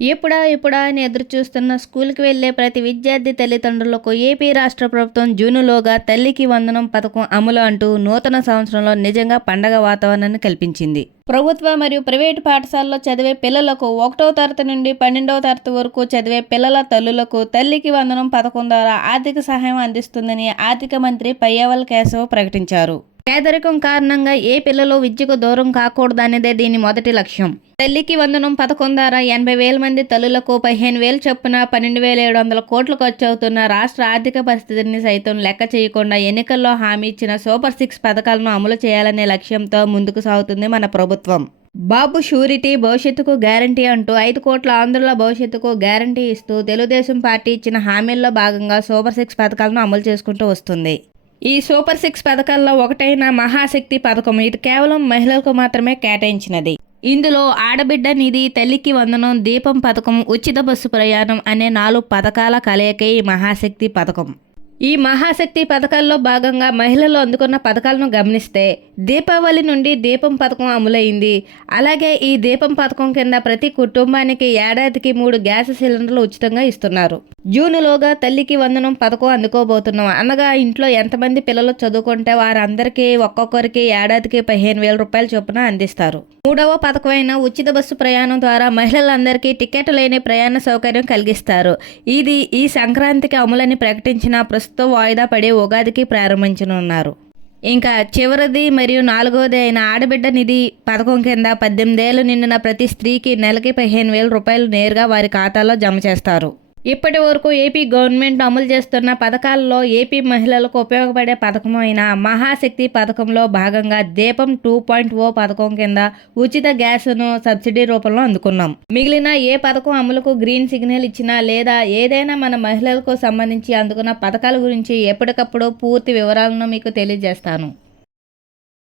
ఎప్పుడా ఎప్పుడా అని ఎదురుచూస్తున్న స్కూల్కి వెళ్లే ప్రతి విద్యార్థి తల్లిదండ్రులకు ఏపీ రాష్ట్ర ప్రభుత్వం జూనులోగా తల్లికి వందనం పథకం అమలు అంటూ నూతన సంవత్సరంలో నిజంగా పండగ వాతావరణాన్ని కల్పించింది. ప్రభుత్వ మరియు ప్రైవేటు పాఠశాలలో చదివే పిల్లలకు 1వ తరగతి నుండి 12వ తరగతి వరకు చదివే పిల్లల తల్లులకు తల్లికి వందనం పథకం ద్వారా ఆర్థిక సహాయం అందిస్తుందని ఆర్థిక మంత్రి పయ్యావుల కేశవ్ ప్రకటించారు. పేదరికం కారణంగా ఏ పిల్లలు విద్యకు దూరం కాకూడదనేదే దీని మొదటి లక్ష్యం. తల్లికి వందనం పథకం ద్వారా 80,000 మంది తల్లులకు 15,000 చొప్పున 12,700 కోట్లు ఖర్చు అవుతున్న రాష్ట్ర ఆర్థిక పరిస్థితిని సైతం లెక్క చేయకుండా ఎన్నికల్లో హామీ ఇచ్చిన సూపర్ 6 పథకాలను అమలు చేయాలనే లక్ష్యంతో ముందుకు సాగుతుంది మన ప్రభుత్వం. బాబు షూరిటీ భవిష్యత్తుకు గ్యారంటీ అంటూ 5 కోట్ల ఆంధ్రుల భవిష్యత్తుకు గ్యారంటీ ఇస్తూ తెలుగుదేశం పార్టీ ఇచ్చిన హామీల్లో భాగంగా సూపర్ 6 పథకాలను అమలు చేసుకుంటూ వస్తుంది. ఈ సూపర్ 6 పథకాల్లో ఒకటైన మహాశక్తి పథకం ఇది కేవలం మహిళలకు మాత్రమే కేటాయించినది. ఇందులో ఆడబిడ్డ నిధి, తల్లికి వందనం, దీపం పథకం, ఉచిత బస్సు ప్రయాణం అనే 4 పథకాల కలయికే ఈ మహాశక్తి పథకం. ఈ మహాశక్తి పథకాల్లో భాగంగా మహిళలు అందుకున్న పథకాలను గమనిస్తే దీపావళి నుండి దీపం పథకం అమలైంది. అలాగే ఈ దీపం పథకం కింద ప్రతి కుటుంబానికి ఏడాదికి 3 గ్యాస్ సిలిండర్లు ఉచితంగా ఇస్తున్నారు. జూన్లోగా తల్లికి వందనం పథకం అందుకోబోతున్నాం. అనగా ఇంట్లో ఎంతమంది పిల్లలు చదువుకుంటే వారందరికీ ఒక్కొక్కరికి ఏడాదికి 15,000 రూపాయల చొప్పున అందిస్తారు. 3వ పథకమైన ఉచిత బస్సు ప్రయాణం ద్వారా మహిళలందరికీ టికెట్ లేని ప్రయాణ సౌకర్యం కలిగిస్తారు. ఇది ఈ సంక్రాంతికి అమలని ప్రకటించిన ప్రస్తుతం వాయిదా పడి ఉగాదికి ప్రారంభించనున్నారు. ఇంకా చివరిది మరియు 4వది అయిన ఆడబిడ్డ నిధి పథకం కింద 18 ఏళ్లు నిండిన ప్రతి స్త్రీకి నెలకి 15,000 రూపాయలు నేరుగా వారి ఖాతాలో జమ చేస్తారు. ఇప్పటి వరకు ఏపీ గవర్నమెంట్ అమలు చేస్తున్న పథకాల్లో ఏపీ మహిళలకు ఉపయోగపడే పథకం అయిన మహాశక్తి పథకంలో భాగంగా దీపం 2.0 పథకం కింద ఉచిత గ్యాస్ను సబ్సిడీ రూపంలో అందుకున్నాం. మిగిలిన ఏ పథకం అమలుకు గ్రీన్ సిగ్నల్ ఇచ్చినా లేదా ఏదైనా మన మహిళలకు సంబంధించి అందుకున్న పథకాల గురించి ఎప్పటికప్పుడు పూర్తి వివరాలను మీకు తెలియజేస్తాను.